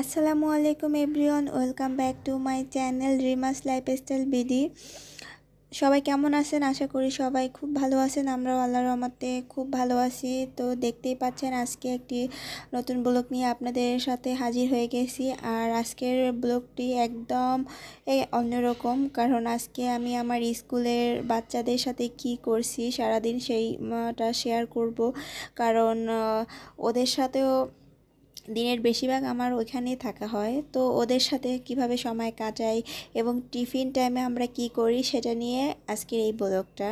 আসসালামু আলাইকুম everyone welcome back to my channel Rimas lifestyle BD. সবাই কেমন আছেন? আশা করি সবাই খুব ভালো আছেন। আমরাও আল্লাহর রহমতে খুব ভালো আছি। তো দেখতেই পাচ্ছেন আজকে একটি নতুন ব্লগ নিয়ে আপনাদের সাথে হাজির হয়ে গেছি। আর আজকের ব্লগটি একদম অন্যরকম, কারণ আজকে আমি আমার স্কুলের বাচ্চাদের সাথে কি করছি, সারাদিন সেইটা শেয়ার করব। কারণ ওদের সাথেও দিনের বেশিরভাগ আমার ওইখানেই থাকা হয়। তো ওদের সাথে কীভাবে সময় কাটাই এবং টিফিন টাইমে আমরা কি করি সেটা নিয়ে আজকের এই ব্লগটা।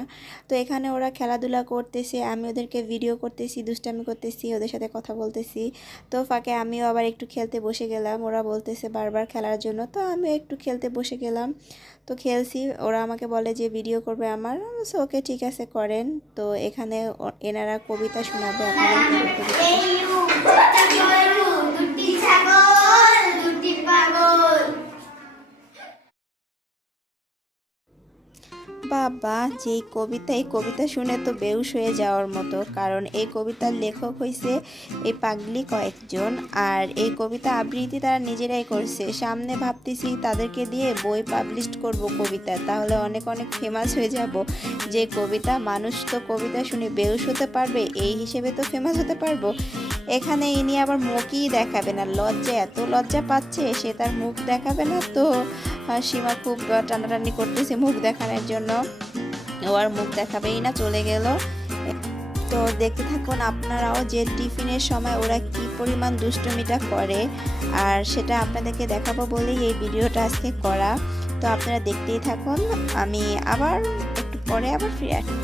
তো এখানে ওরা খেলাধুলা করতেছে আমি ওদেরকে ভিডিও করতেছি দুষ্টামি করতেছি ওদের সাথে কথা বলতেছি। তো ফাঁকে আমিও আবার একটু খেলতে বসে গেলাম ওরা বলতেছে বারবার খেলার জন্য তো আমিও একটু খেলতে বসে গেলাম। তো খেলছি ওরা আমাকে বলে যে ভিডিও করবে আমার ওকে ঠিক আছে করেন। তো এখানে এনারা কবিতা শোনাবে আপনাদেরকে বাবা, যেই কবিতা, এই কবিতা শুনে তো বেউস হয়ে যাওয়ার মতো। কারণ এই কবিতার লেখক হয়েছে এই পাগলি কয়েকজন। আর এই কবিতা আবৃত্তি তারা নিজেরাই করছে। সামনে ভাবতেছি তাদেরকে দিয়ে বই পাবলিশ করব কবিতা। তাহলে অনেক অনেক ফেমাস হয়ে যাব। যে কবিতা, মানুষ তো কবিতা শুনে বেউস হতে পারবে, এই হিসেবে তো ফেমাস হতে পারব। এখানে ইনি আবার মুখই দেখাবে না। লজ্জা, এত লজ্জা পাচ্ছে, সে তার মুখ দেখাবে না তো? সীমা খুব টানাটানি করতেছে মুখ দেখানোর জন্য। ও আর মুখ দেখাবেই না, চলে গেল। তো দেখতে থাকুন আপনারাও যে টিফিনের সময় ওরা কি পরিমাণ দুষ্টুমিটা করে, আর সেটা আপনাদেরকে দেখাবো বলেই এই ভিডিওটা আজকে করা। তো আপনারা দেখতেই থাকুন, আমি আবার একটু পরে আবার ফিরে আসি।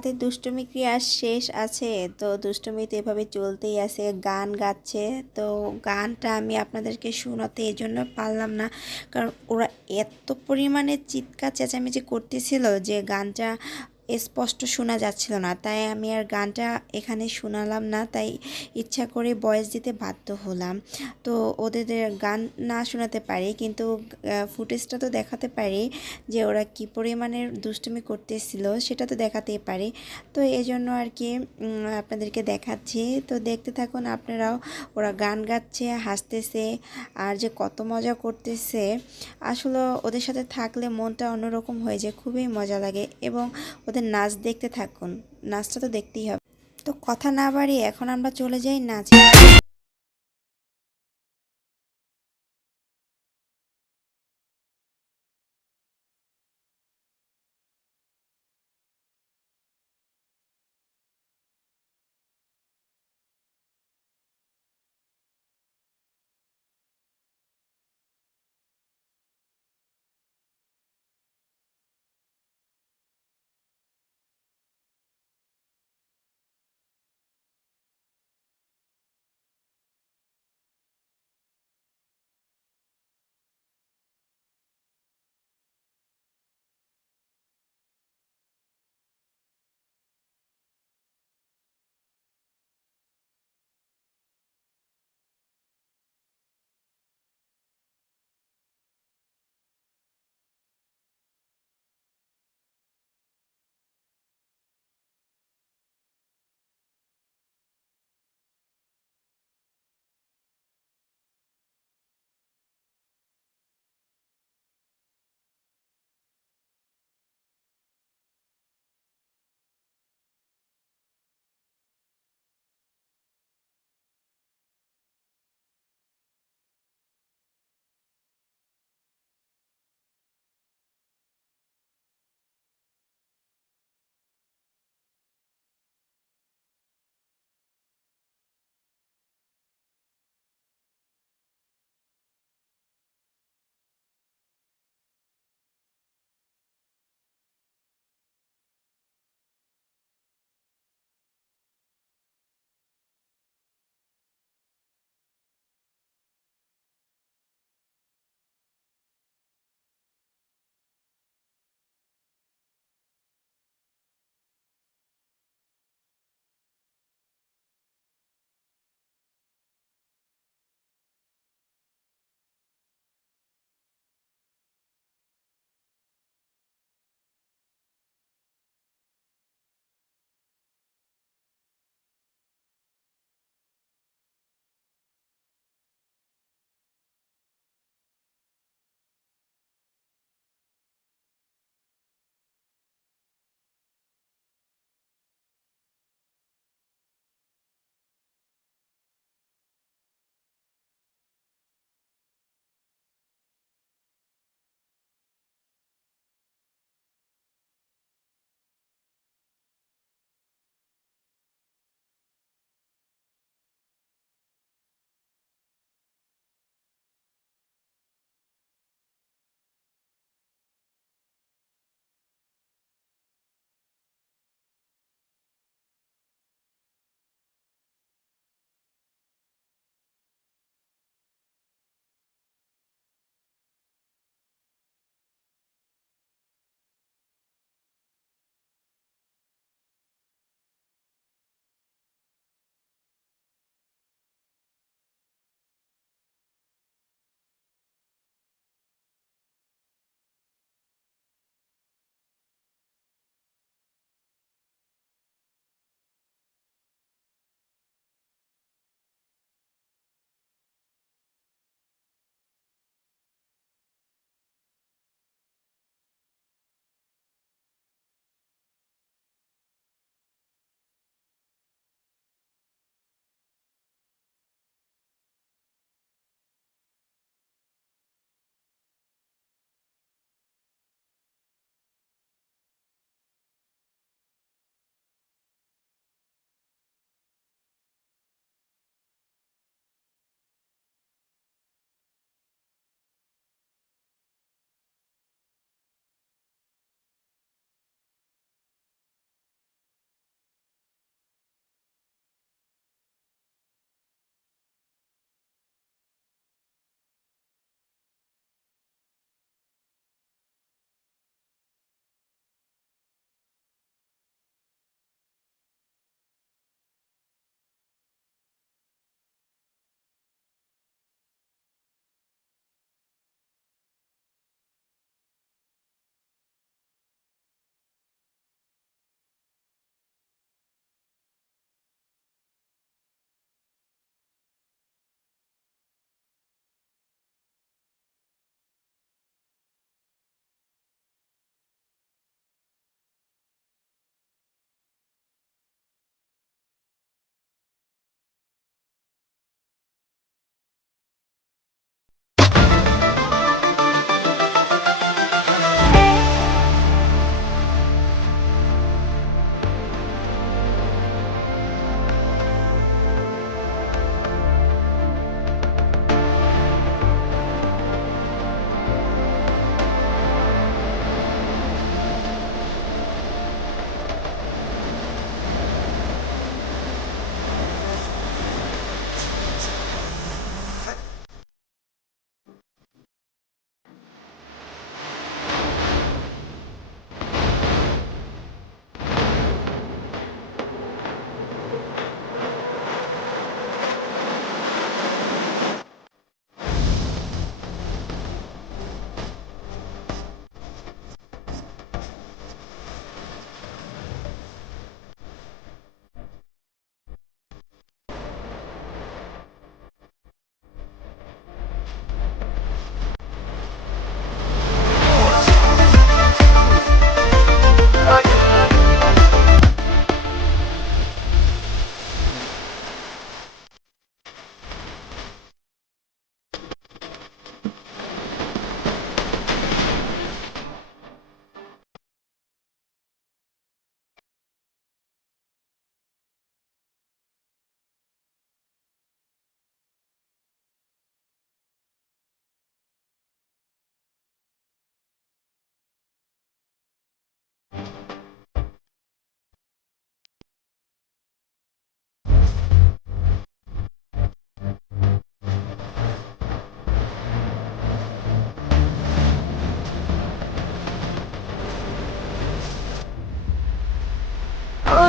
তাদের দুষ্টুমি ক্রিয়া শেষ আছে, তো দুষ্টুমি তো এভাবে চলতেই আছে, গান গাচ্ছে, তো গানটা আমি আপনাদেরকে শোনাতে এই জন্য পারলাম না। কারণ ওরা এত পরিমাণে চিৎকার চেঁচামেচি করতেছিল যে গানটা স্পষ্ট শোনা যাচ্ছিল না, তাই আমি আর গানটা এখানে শোনালাম না, তাই ইচ্ছা করে বয়স দিতে বাধ্য হলাম। তো ওদের গান না শোনাতে পারি, কিন্তু ফুটেজটা তো দেখাতে পারি যে ওরা কী পরিমাণের দুষ্টুমি করতেছিল, সেটা তো দেখাতেই পারি। তো এই জন্য আর কি আপনাদেরকে দেখাচ্ছি। তো দেখতে থাকুন আপনারাও, ওরা গান গাচ্ছে, হাসতেছে, আর যে কত মজা করতেছে, আসলে ওদের সাথে থাকলে মনটা অন্যরকম হয়ে যায়, খুবই মজা লাগে। এবং ওদের নাচ দেখতে থাকুন। নাচটা তো দেখতেই হবে। তো কথা না বাড়িয়ে এখন আমরা চলে যাই নাচে।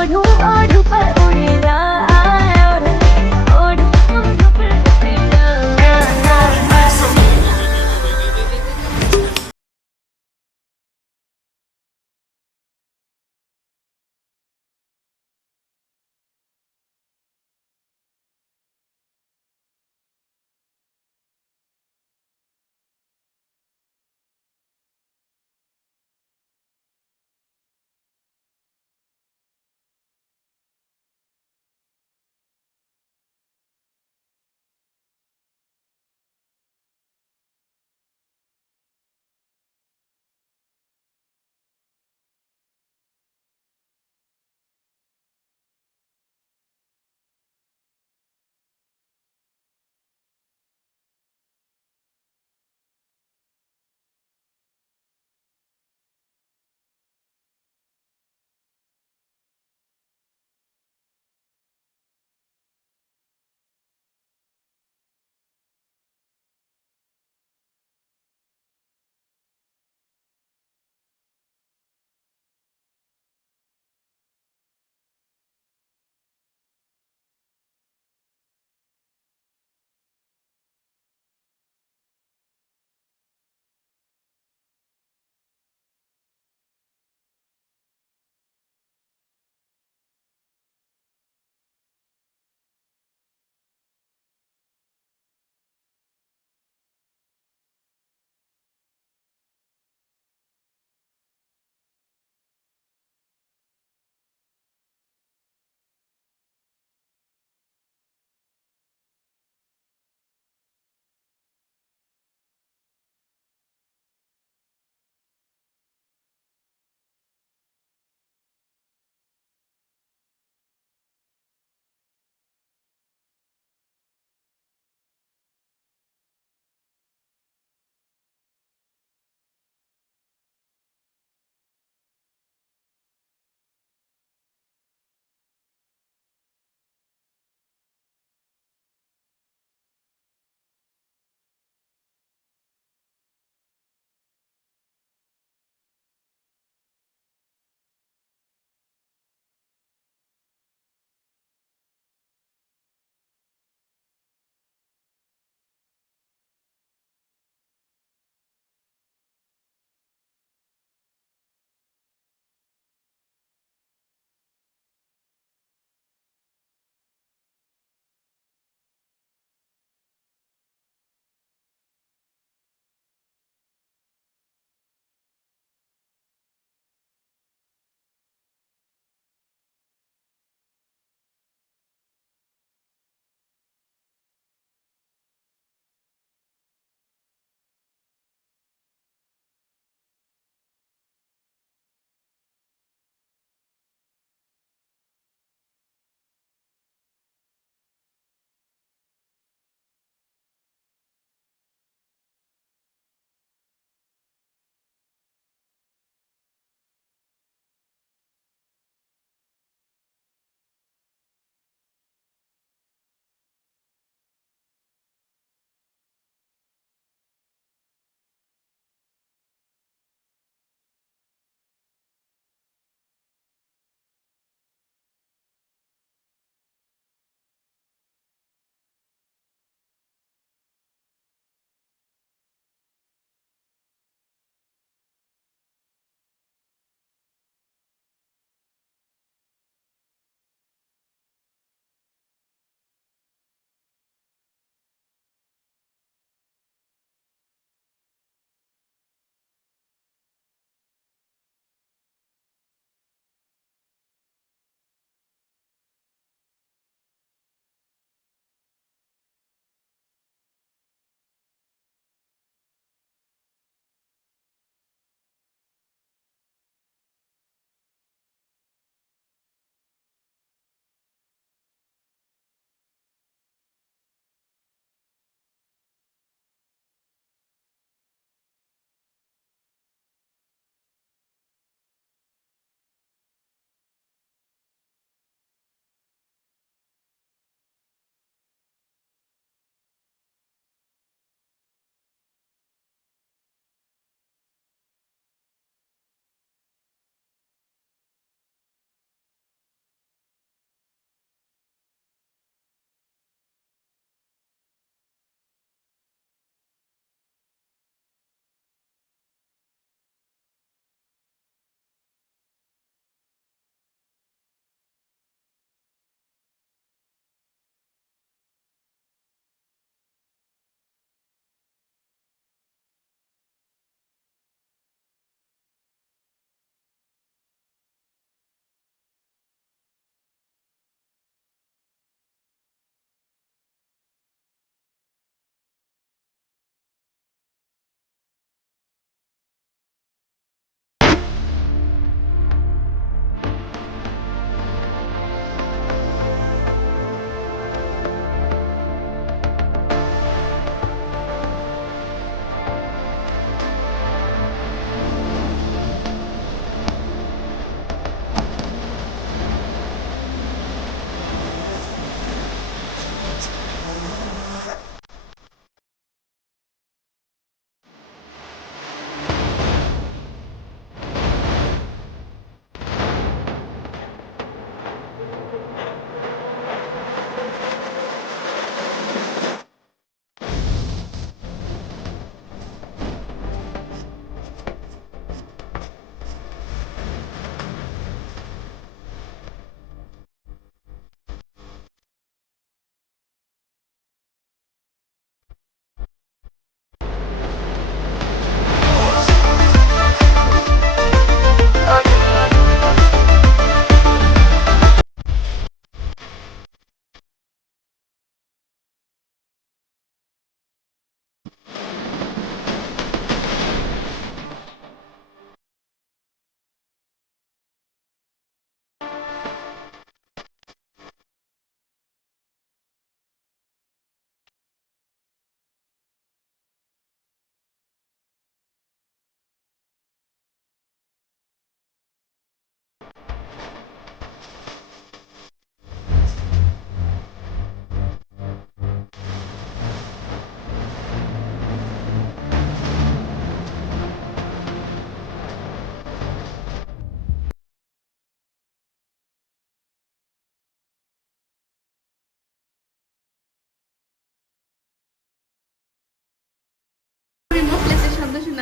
YouTube or Duper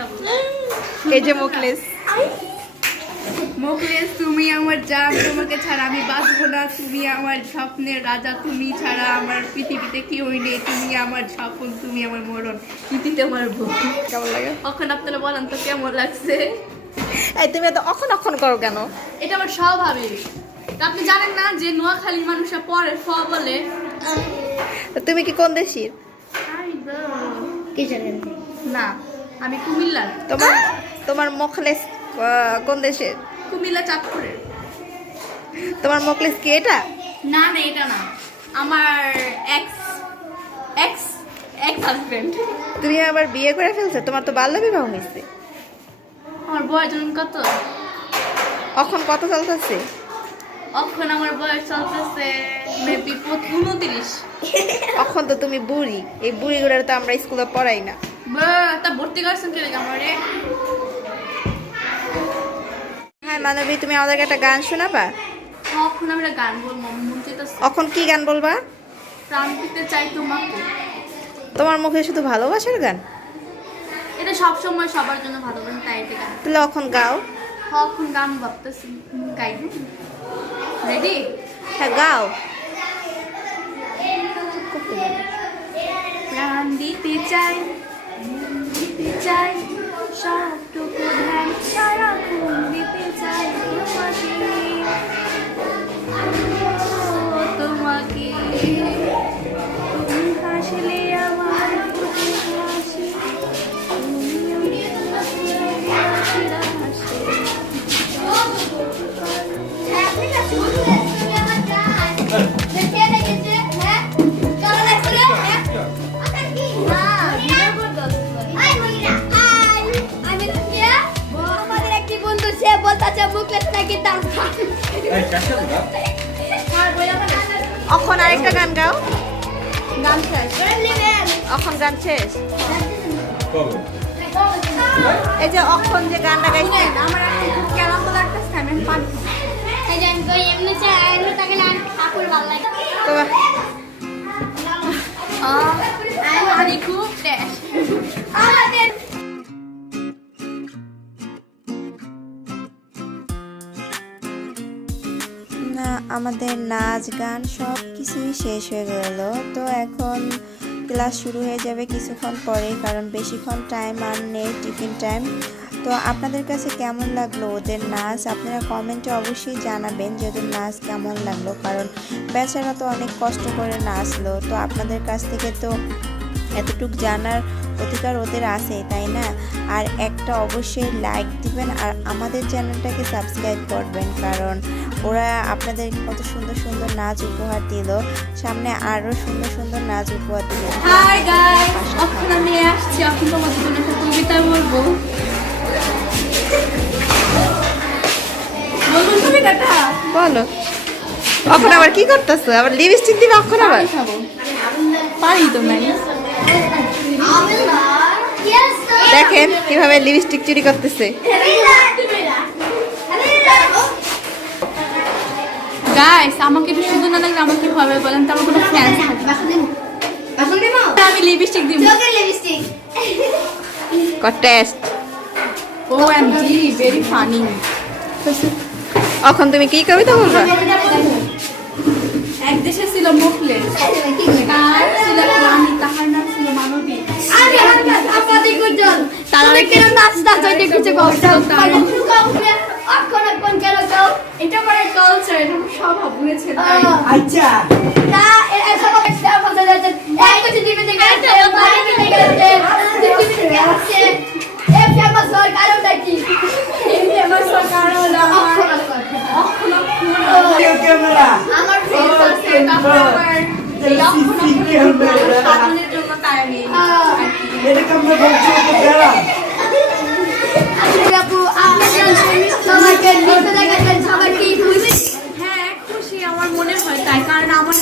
এই যে মুখলেস। মোকলেস তুমি আমার জান তোমাকে ছাড়া আমি বাঁচবো না। তুমি আমার স্বপ্নের রাজা তুমি ছাড়া আমার পৃথিবীতে কেউই নেই। তুমি আমার স্বপ্ন তুমি আমার মরণ। ইতিতে আমার কেমন লাগে? এখন আপনারা বলেন তো কেমন লাগছে? এই তুমি এত অখন অখন করো কেন? এটা আমার স্বাভাবিক তা আপনি জানেন না যে নোয়াখালীর মানুষরা পরে ফ বলে? তুমি কি কোন দেশির? কি জানেন? না। আমি কুমিল্লার। তোমার তোমার মুখলেস কোন দেশের? কুমিল্লা চাঁদপুরের। তোমার মুখলেস কি এটা? না না এটা না। আমার এক্স এক্স এক্স হাজবেন্ড তুমি আবার বিয়ে করে ফেলছো? তোমার তো বাল্য বিবাহ হয়েছে। আমার বয়স কত? এখন কত চলতেছে? এখন আমার বয়স চলতেছে মেবি উনত্রিশ। এখন তো তুমি বুড়ি। এই বুড়িগুলোর তো আমরা স্কুলে পড়াই না। তা ভর্তি করছেন হ্যাঁ মানবী তুমি আমাদেরকে একটা গান শোনাবা? এখন আমরা গান বলব এখন কি গান বলবা? প্রাণ পেতে চাই তোমাকে। তোমার মুখে শুধু ভালোবাসার গান? এটা সব সময় সবার জন্য ভালোবাসা তাই এটা গান। তাহলে এখন গাও। এখন গান ভাবতেছি রেডি হ্যাঁ গাও। প্রাণ দিতে চাই চাই সবটুকু ধ্যান সারাক্ষণ দিতে না, আমাদের নাচ, গান সব কিছুই শেষ হয়ে গেল। তো এখন ক্লাস শুরু হয়ে যাবে কিছুক্ষণ পরে কারণ বেশিক্ষণ টাইম আর নেই টিফিন টাইম তো আপনাদের কাছে কেমন লাগল ওদের নাচ? আপনারা কমেন্টে অবশ্যই জানাবেন যে ওদের নাচ কেমন লাগল, কারণ বেচারা তো অনেক কষ্ট করে নাচলো। তো আপনাদের কাছ থেকে তো এতটুক জানার অধিকার ওদের আছে, তাই না? আর একটা অবশ্যই লাইক দিবেন আর আমাদের চ্যানেলটাকে সাবস্ক্রাইব করবেন, কারণ ওরা আপনাদের কত সুন্দর সুন্দর নাচ উপহার দিল। সামনে আরও সুন্দর সুন্দর নাচ উপহার এখন আমি আসছি। তোমাদের জন্য একটা কবিতা বলব। বলো। এখন আবার কি করতেছো? আবার লিপস্টিক দিবে এখন আবার? পারি তো. দেখেন কীভাবে লিপস্টিক চুরি করতেছে। গাইস আমাকে একটু সুন্দর না লাগলে আমাকে হবে বলেন তো? আমার কোনো ফ্যান্স আমি লিপস্টিক দিব। Test O M G very funny এখন তুমি কি কবিতা বলবা? এক দেশে ছিল মুখলেস তার ছিল এক রানী তাহার নাম ছিল মানবী। এটা মানে কালচার এটা আমার স্বভাব বুঝেছেন তাই। আচ্ছা। আমার কারণ আমার কেউ ক্যামেরা আমার আছে, তারপর আমার এই অক্ষণ অক্ষণ সাধনের জন্য তাই আমি আর কি বলছো তো বেড়া সবাইকে নিচে দেখাচ্ছেন সবাইকে খুশি? হ্যাঁ খুশি আমার মনে হয় তাই কারণ আমার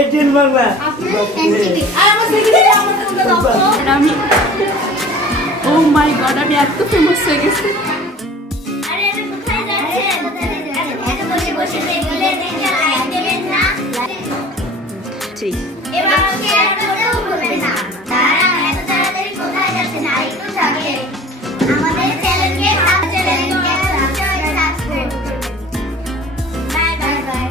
এটিন বাংলা। আমি ও মাই গড আমি এত ফেমাস হয়ে গেছি।